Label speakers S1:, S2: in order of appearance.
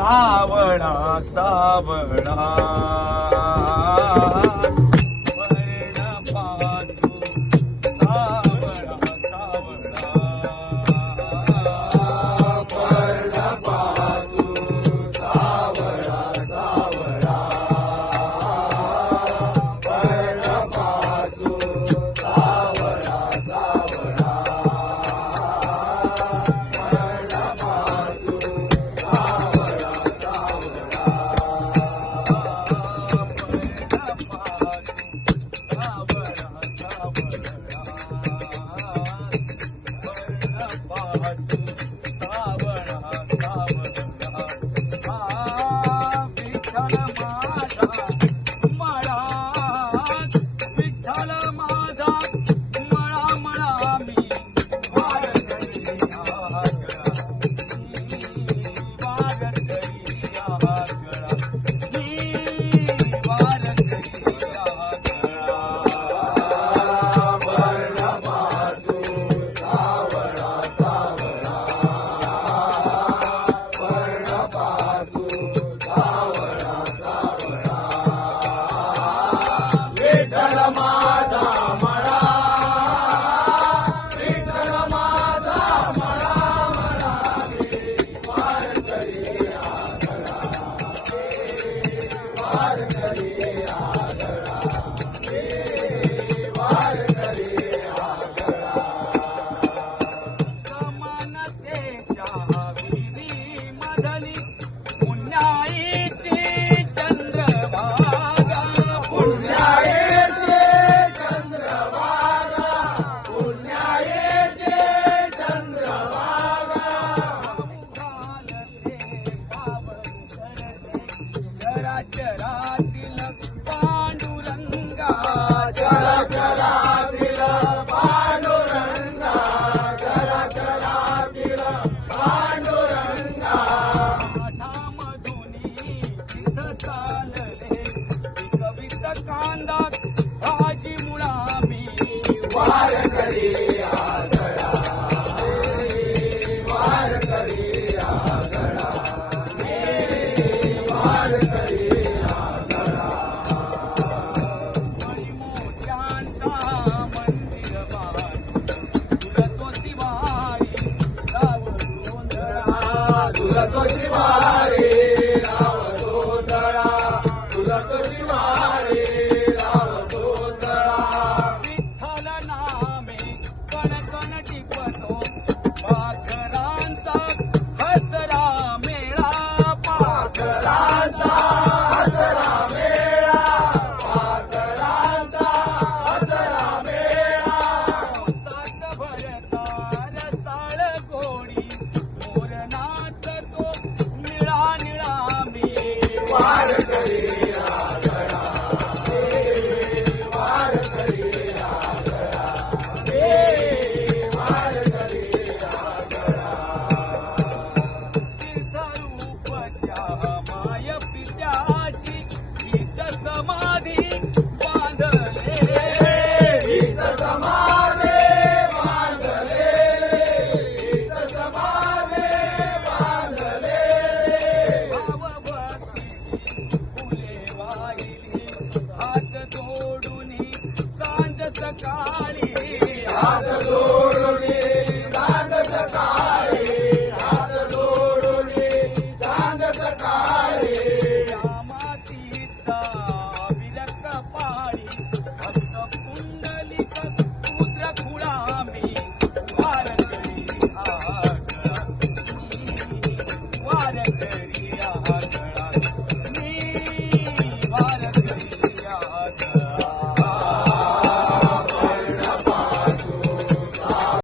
S1: रावणा सावणा. वर्ण पातू आनंदात राजी मुळा मी वार करी आदळा वार करी आदळा वार தக்காளி